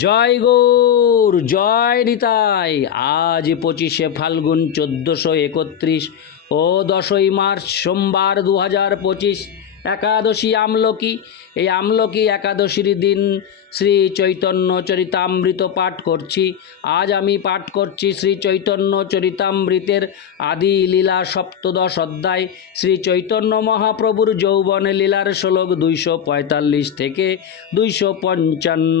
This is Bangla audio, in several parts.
জয় গৌর, জয় নিতাই। আজ পঁচিশে ফাল্গুন চোদ্দোশো একত্রিশ ও দশই মার্চ সোমবার দু হাজার পঁচিশ একাদশী আমলকি। এই আমলকি একাদশীর দিন শ্রী চৈতন্য চরিতামৃত পাঠ করছি। আজ আমি পাঠ করছি শ্রী চৈতন্য চরিতামৃতের আদি লীলা সপ্তদশ অধ্যায়। শ্রী চৈতন্য মহাপ্রভুর যৌবন লীলার শ্লোক দুইশো পঁয়তাল্লিশ থেকে দুইশো পঞ্চান্ন।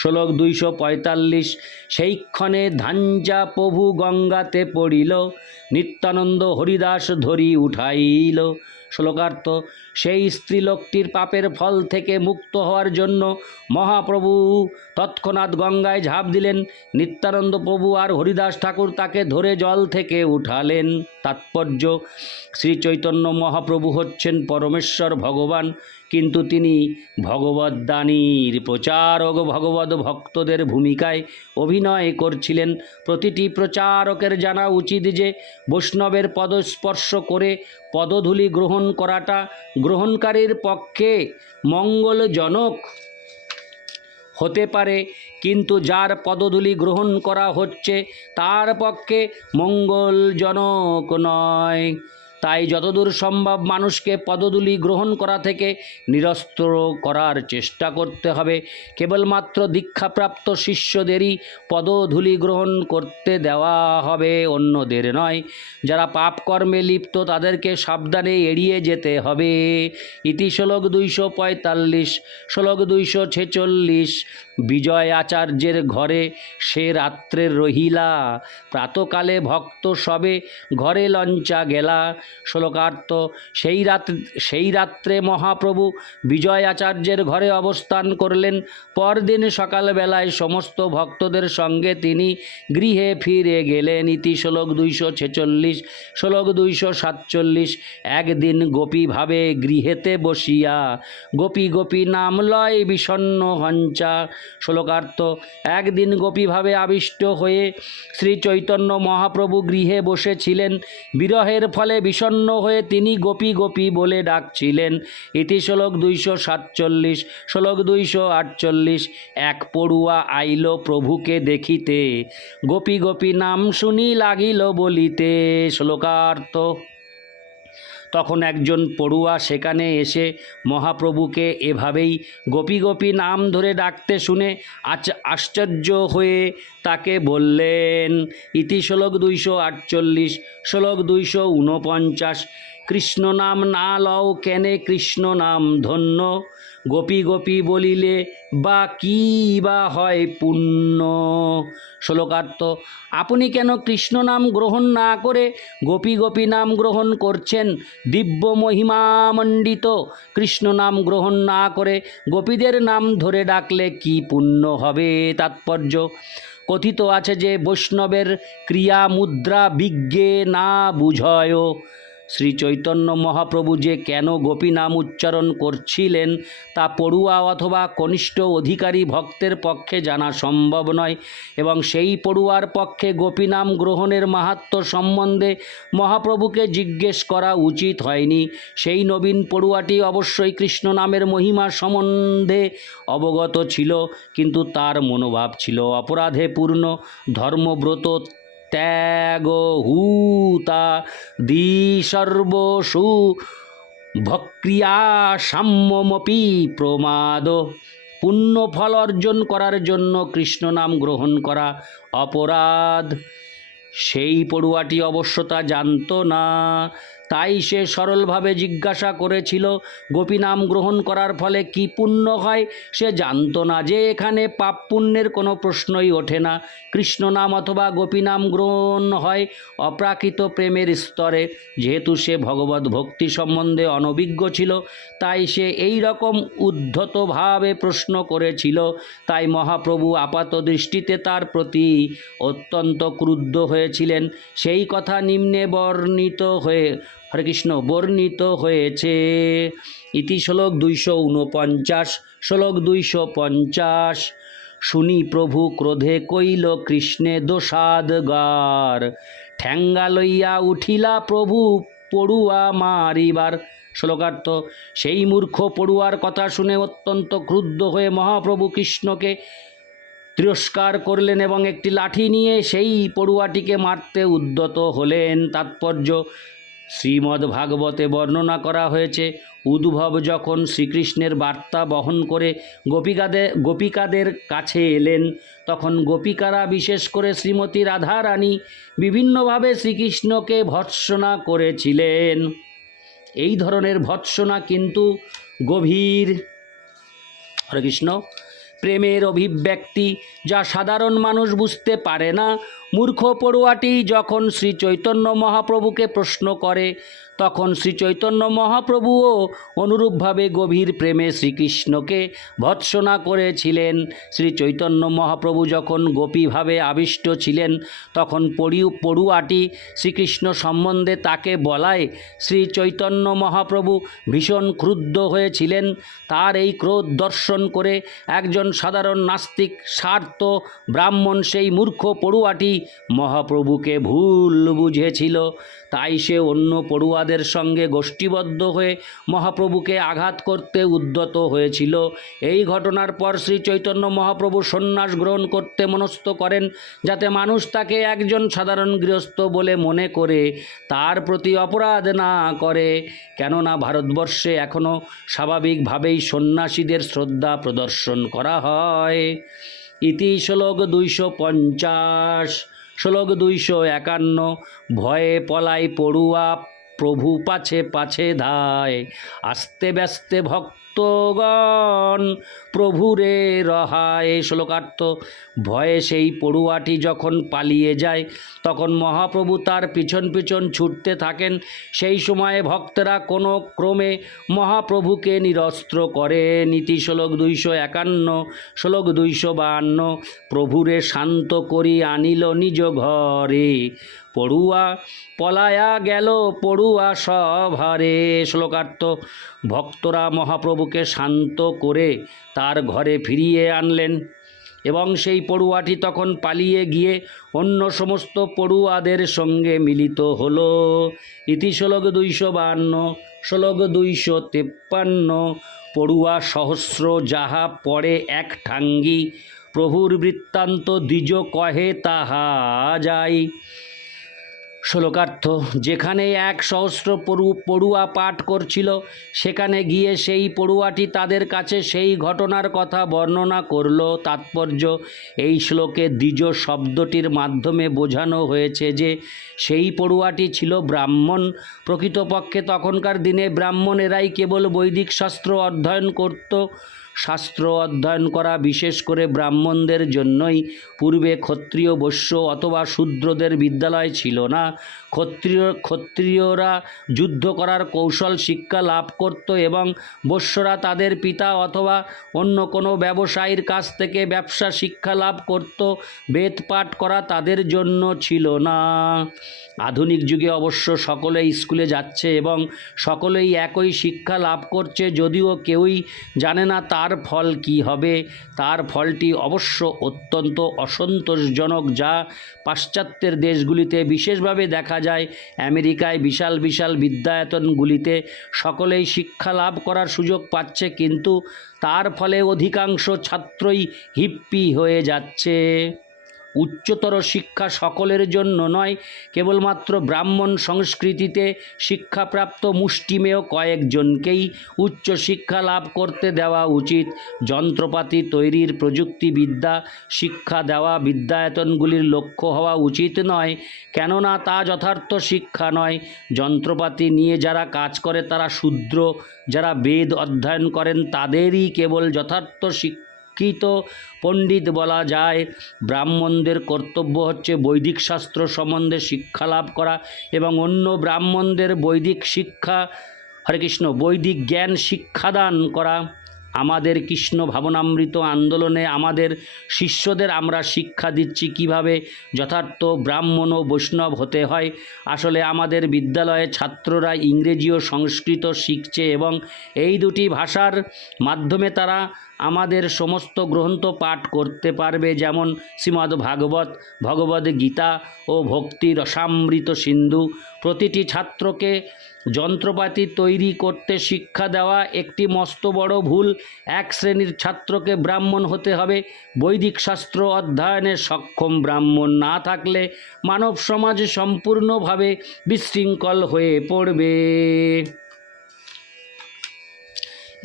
শ্লোক দুইশো পঁয়তাল্লিশ সেইক্ষণে ধাঞ্জা প্রভু গঙ্গাতে পড়িল, নিত্যানন্দ হরিদাস ধরি উঠাইল। শ্লোকার্থ, সেই স্ত্রীলোকটির পাপের ফল থেকে মুক্ত হওয়ার জন্য মহাপ্রভু তৎক্ষণাৎ গঙ্গায় ঝাঁপ দিলেন। নিত্যানন্দ প্রভু আর হরিদাস ঠাকুর তাকে ধরে জল থেকে উঠালেন। তাৎপর্য শ্রী চৈতন্য মহাপ্রভু হচ্ছেন পরমেশ্বর ভগবান। কিন্তু তিনি ভগবদ্দানীর প্রচারক ভগবত ভক্তদের ভূমিকায় অভিনয় করছিলেন। প্রতিটি প্রচারকের জানা উচিত যে, বৈষ্ণবের পদস্পর্শ করে পদধূলি গ্রহণ করাটা গ্রহণকারীর পক্ষে মঙ্গলজনক হতে পারে, কিন্তু যার পদধূলি গ্রহণ করা হচ্ছে তার পক্ষে মঙ্গলজনক নয়। তাই যতদূর সম্ভব মানুষকে পদধূলি গ্রহণ করা থেকে নিরস্ত্র করার চেষ্টা করতে হবে। কেবলমাত্র দীক্ষাপ্রাপ্ত শিষ্যদেরই পদধূলি গ্রহণ করতে দেওয়া হবে, অন্যদের নয়। যারা পাপকর্মে লিপ্ত, তাদেরকে সাবধানে এড়িয়ে যেতে হবে। ইতি শ্লোক দুইশো পঁয়তাল্লিশ, শ্লোক দুইশো ছেচল্লিশ বিজয় আচার্যের ঘরে সে রাত্রে রহিলা। প্রাতকালে ভক্ত সবে ঘরে লঞ্চা গেলা। শ্লোকার্থ, সেই রাত, সেই রাত্রে মহাপ্রভু বিজয় আচার্যের ঘরে অবস্থান করলেন। পরদিন সকালবেলায় সমস্ত ভক্তদের সঙ্গে তিনি গৃহে ফিরে গেলেন। ইতি শ্লোক দুইশো ছেচল্লিশ, শ্লোক দুইশো সাতচল্লিশ। একদিন গোপীভাবে গৃহেতে বসিয়া, গোপী গোপী, নাম লয় বিষণ্ণ হঞ্চা। শ্লোকার্থ, একদিন গোপীভাবে আবিষ্ট হয়ে শ্রী চৈতন্য মহাপ্রভু গৃহে বসেছিলেন। বিরহের ফলে বিষণ্ণ হয়ে তিনি গোপী গোপী বলে ডাকছিলেন। ইতি শ্লোক দুইশো সাতচল্লিশ। শ্লোক দুইশো আটচল্লিশ। এক পড়ুয়া আইল প্রভুকে দেখিতে। গোপী গোপী নাম শুনি লাগিল বলিতে। শ্লোকার্থ তখন একজন পড়ুয়া সেখানে এসে মহাপ্রভুকে এভাবেই গোপী গোপী নাম ধরে ডাকতে শুনে আচ, আশ্চর্য হয়ে তাকে বললেন, ইতি শ্লোক দুইশো আটচল্লিশ, শ্লোক দুইশো উনপঞ্চাশ কৃষ্ণ নাম না লও কেনে কৃষ্ণ নাম ধন্য। গোপী গোপী বলিলে, বা কি বা হয় পুণ্য? শ্লোকার্থ, আপনি কেন কৃষ্ণ নাম গ্রহণ না করে গোপী গোপী নাম গ্রহণ করছেন? দিব্য মহিমামণ্ডিত কৃষ্ণ নাম গ্রহণ না করে গোপীদের নাম ধরে ডাকলে কি পুণ্য হবে? তাৎপর্য, কথিত আছে যে বৈষ্ণবের ক্রিয়া মুদ্রা বিজ্ঞে না বুঝয়। শ্রী চৈতন্য মহাপ্রভু যে কেন গোপী নাম উচ্চারণ করছিলেন তা পড়ুয়া অথবা কনিষ্ঠ অধিকারী ভক্তের পক্ষে জানা সম্ভব নয় এবং সেই পড়ুয়ার পক্ষে গোপী নাম গ্রহণের মাহাত্ম সম্বন্ধে মহাপ্রভুকে জিজ্ঞেস করা উচিত হয়নি। সেই নবীন পড়ুয়াটি অবশ্যই কৃষ্ণ নামের মহিমা সম্বন্ধে অবগত ছিল, কিন্তু তার মনোভাব ছিল অপরাধে পূর্ণ, ধর্মব্রত ত্যাগ হুতা দি সর্বসু ভক্রিয়া সাম্যমপি প্রমাদ। পুণ্য ফল অর্জন করার জন্য কৃষ্ণ নাম গ্রহণ করা অপরাধ। সেই পড়ুয়াটি অবশ্য তা জানত না। তাই সে সরলভাবে জিজ্ঞাসা করেছিল গোপী নাম গ্রহণ করার ফলে কি পুণ্য হয়? সে জানতো না যে এখানে পাপ পুণ্যের কোনো প্রশ্নই ওঠে না। কৃষ্ণ নাম অথবা গোপী নাম গ্রহণ হয় অপ্রাকৃত প্রেমের স্তরে। যেহেতু সে ভগবত ভক্তি সম্বন্ধে অনভিজ্ঞ ছিল, তাই সে এই রকম উদ্ধতভাবে প্রশ্ন করেছিল। তাই মহাপ্রভু আপাত দৃষ্টিতে তার প্রতি অত্যন্ত ক্রুদ্ধ হয়েছিলেন। সেই কথা নিম্নে বর্ণিত হয়ে হরে কৃষ্ণ বর্ণিত হয়েছে। ইতি শ্লোক দুইশো উনপঞ্চাশ, শ্লোক দুইশো পঞ্চাশ। শুনি প্রভু ক্রোধে কইল কৃষ্ণে দোষাদগার। ঠ্যাঙ্গা লইয়া উঠিলা প্রভু পড়ুয়া মারিবার। শ্লোকার্থ, সেই মূর্খ পড়ুয়ার কথা শুনে অত্যন্ত ক্রুদ্ধ হয়ে মহাপ্রভু কৃষ্ণকে তিরস্কার করলেন এবং একটি লাঠি নিয়ে সেই পড়ুয়াটিকে মারতে উদ্যত হলেন। তাৎপর্য শ্রীমদ্ ভাগবতে বর্ণনা করা হয়েছে, উদ্ভব যখন শ্রীকৃষ্ণের বার্তা বহন করে গোপিকাদের গোপিকাদের কাছে এলেন, তখন গোপিকারা বিশেষ করে শ্রীমতী রাধারানী বিভিন্নভাবে শ্রীকৃষ্ণকে ভৎসনা করেছিলেন। এই ধরনের ভৎসনা কিন্তু গভীর। হরে কৃষ্ণ, প্রেমের অভিব্যক্তি যা সাধারণ মানুষ বুঝতে পারে না মূর্খ পড়ুয়াটি যখন শ্রী চৈতন্য মহাপ্রভুকে প্রশ্ন করে তখন শ্রী চৈতন্য মহাপ্রভুও অনুরূপভাবে গভীর প্রেমে শ্রীকৃষ্ণকে ভৎসনা করেছিলেন। শ্রী চৈতন্য মহাপ্রভু যখন গোপীভাবে আবিষ্ট ছিলেন, তখন পড়ি পড়ুয়াটি শ্রীকৃষ্ণ সম্বন্ধে তাকে বলায় শ্রী চৈতন্য মহাপ্রভু ভীষণ ক্রুদ্ধ হয়েছিলেন। তার এই ক্রোধ দর্শন করে একজন সাধারণ নাস্তিক স্বার্থ ব্রাহ্মণ সেই মূর্খ পড়ুয়াটি মহাপ্রভুকে ভুল বুঝেছিল। তাই সে অন্য পড়ুয়াদের সঙ্গে গোষ্ঠীবদ্ধ হয়ে মহাপ্রভুকে আঘাত করতে উদ্যত হয়েছিল। এই ঘটনার পর শ্রী চৈতন্য মহাপ্রভু সন্ন্যাস গ্রহণ করতে মনস্থ করেন, যাতে মানুষ তাকে একজন সাধারণ গৃহস্থ বলে মনে করে, তার প্রতি অপরাধ না করে। কেননা ভারতবর্ষে এখনও স্বাভাবিকভাবেই সন্ন্যাসীদের শ্রদ্ধা প্রদর্শন করা হয়। ইতি শ্লোক দুইশো পঞ্চাশ, শ্লোক দুইশো একান্ন, ভয়ে পলাই পড়ুয়া প্রভু পাছে পাছে ধায়, আস্তে ব্যস্তে ভক্তগণ প্রভুরে রহায়। শ্লোকার্থ ভয়ে সেই পড়ুয়াটি যখন পালিয়ে যায়, তখন মহাপ্রভু তার পিছন পিছন ছুটতে থাকেন। সেই সময়ে ভক্তরা কোনো ক্রমে মহাপ্রভুকে নিরস্ত্র করে। নীতি শ্লোক দুইশো একান্ন, শ্লোক দুইশো বাহান্ন প্রভুরে শান্ত করি আনিল নিজ ঘরে। পড়ুয়া পলায়া গেল পড়ুয়া সভারে। শ্লোকার্থ, ভক্তরা মহাপ্রভুকে শান্ত করে তার ঘরে ফিরিয়ে আনলেন এবং সেই পড়ুয়াটি তখন পালিয়ে গিয়ে অন্য সমস্ত পড়ুয়াদের সঙ্গে মিলিত হলো। ইতি শ্লোক দুইশো বাহান্ন শ্লোক দুইশো তেপ্পান্ন, পড়ুয়া সহস্র যাহা পড়ে এক ঠাঙ্গি, প্রভুর বৃত্তান্ত দ্বিজ কহে তাহা যায়। শ্লোকার্থ, যেখানে এক সহস্র পড়ু পড়ুয়া পাঠ করছিল, সেখানে গিয়ে সেই পড়ুয়াটি তাদের কাছে সেই ঘটনার কথা বর্ণনা করল। তাৎপর্য, এই শ্লোকে দ্বিজ শব্দটির মাধ্যমে বোঝানো হয়েছে যে, সেই পড়ুয়াটি ছিল ব্রাহ্মণ। প্রকৃতপক্ষে তখনকার দিনে ব্রাহ্মণেরাই কেবল বৈদিক শাস্ত্র অধ্যয়ন করত। শাস্ত্র অধ্যয়ন করা বিশেষ করে ব্রাহ্মণদের জন্যই পূর্বে ক্ষত্রিয় বৈশ্য অথবা শূদ্রদের বিদ্যালয় ছিল না। ক্ষত্রিয়, ক্ষত্রিয়রা যুদ্ধ করার কৌশল শিক্ষা লাভ করত এবং বৈশ্যরা তাদের পিতা অথবা অন্য কোনো ব্যবসায়ীর কাছ থেকে ব্যবসা শিক্ষা লাভ করত। বেদ পাঠ করা তাদের জন্য ছিল না। আধুনিক যুগে অবশ্য সকলেই স্কুলে যাচ্ছে এবং সকলেই একই শিক্ষা লাভ করছে, যদিও কেউই জানে না তার ফল কি হবে। তার ফলটি অবশ্য অত্যন্ত অসন্তোষজনক, যা পাশ্চাত্যের দেশগুলিতে বিশেষভাবে দেখা যায়। আমেরিকায় বিশাল বিশাল বিদ্যায়তনগুলিতে সকলেই শিক্ষা লাভ করার সুযোগ পাচ্ছে, কিন্তু তার ফলে অধিকাংশ ছাত্রই হিপ্পি হয়ে যাচ্ছে। উচ্চতর শিক্ষা সকলের জন্য নয়, কেবলমাত্র ব্রাহ্মণ সংস্কৃতিতে শিক্ষাপ্রাপ্ত মুষ্টিমেয় কয়েকজনকেই উচ্চ শিক্ষা লাভ করতে দেওয়া উচিত। যন্ত্রপাতি তৈরির প্রযুক্তিবিদ্যা, শিক্ষা দেওয়া বিদ্যায়তনগুলির লক্ষ্য হওয়া উচিত নয়, কেননা তা যথার্থ শিক্ষা নয়। যন্ত্রপাতি নিয়ে যারা কাজ করে তারা শূদ্র, যারা বেদ অধ্যয়ন করেন তাদেরই কেবল যথার্থ শিক্ষিত পণ্ডিত বলা যায়। ব্রাহ্মণদের কর্তব্য হচ্ছে বৈদিক শাস্ত্র সম্বন্ধে শিক্ষা লাভ করা এবং অন্য ব্রাহ্মণদের বৈদিক শিক্ষা, হরে কৃষ্ণ, বৈদিক জ্ঞান শিক্ষাদান করা। আমাদের কৃষ্ণ ভাবনামৃত আন্দোলনে আমাদের শিষ্যদের আমরা শিক্ষা দিচ্ছি কীভাবে যথার্থ ব্রাহ্মণ ও বৈষ্ণব হতে হয়। আসলে আমাদের বিদ্যালয়ে ছাত্ররা ইংরেজি ও সংস্কৃত শিখছে এবং এই দুটি ভাষার মাধ্যমে তারা আমাদের সমস্ত গ্রন্থ পাঠ করতে পারবে, যেমন শ্রীমদ্ ভাগবত, ভগবদ গীতা ও ভক্তি রসামৃত সিন্ধু। প্রতিটি ছাত্রকে যন্ত্রপাতি তৈরি করতে শিক্ষা দেওয়া একটি মস্ত বড় ভুল। এক শ্রেণির ছাত্রকে ব্রাহ্মণ হতে হবে। বৈদিক শাস্ত্র অধ্যয়নে সক্ষম ব্রাহ্মণ না থাকলে মানব সমাজ সম্পূর্ণভাবে বিশৃঙ্খল হয়ে পড়বে।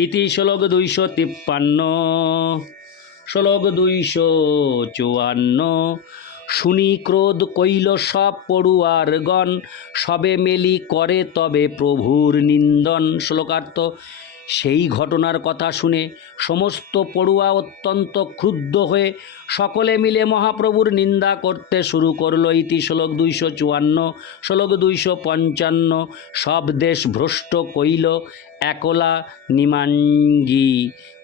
ইতি শ্লোক দুইশো তিপ্পান্ন শ্লোক দুইশো চুয়ান্ন শুনি ক্রোধ কইল সব পড়ুয়ারগণ সবে মেলি করে তবে প্রভুর নিন্দন। শ্লোকার্থ, সেই ঘটনার কথা শুনে সমস্ত পড়ুয়া অত্যন্ত ক্ষুব্ধ হয়ে সকলে মিলে মহাপ্রভুর নিন্দা করতে শুরু করল। ইতি শ্লোক দুইশো চুয়ান্ন শ্লোক দুইশো পঞ্চান্ন সব দেশ ভ্রষ্ট কইল। একলা নিমাঙ্গি।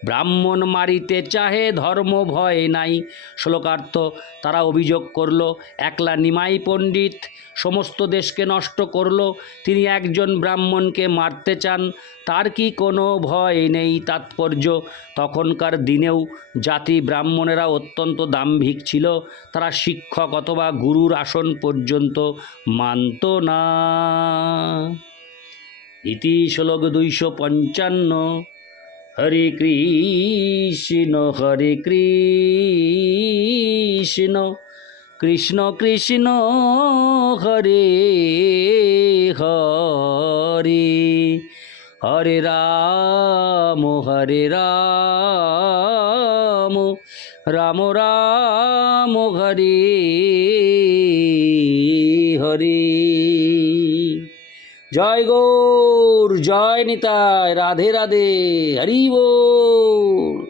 ব্রাহ্মণ মারিতে চাহে ধর্ম ভয় নাই। শ্লোকার্থ, তারা অভিযোগ করল, একলা নিমাই পণ্ডিত, সমস্ত দেশকে নষ্ট করল, তিনি একজন ব্রাহ্মণকে মারতে চান, তার কি কোনো ভয় নেই তাৎপর্য? তখনকার দিনেও জাতি ব্রাহ্মণেরা অত্যন্ত দাম্ভিক ছিল, তারা শিক্ষক অথবা গুরুর আসন পর্যন্ত মানত না। ইতি শ্লোক দুইশো পঞ্চান্ন। হরে কৃষ্ণ হরে কৃষ্ণ কৃষ্ণ কৃষ্ণ, হরে হরে হরে রাম হরে রাম রাম রাম, হরে হরে। জয় গৌর জয় নিতায় রাধে রাধে হরি বল।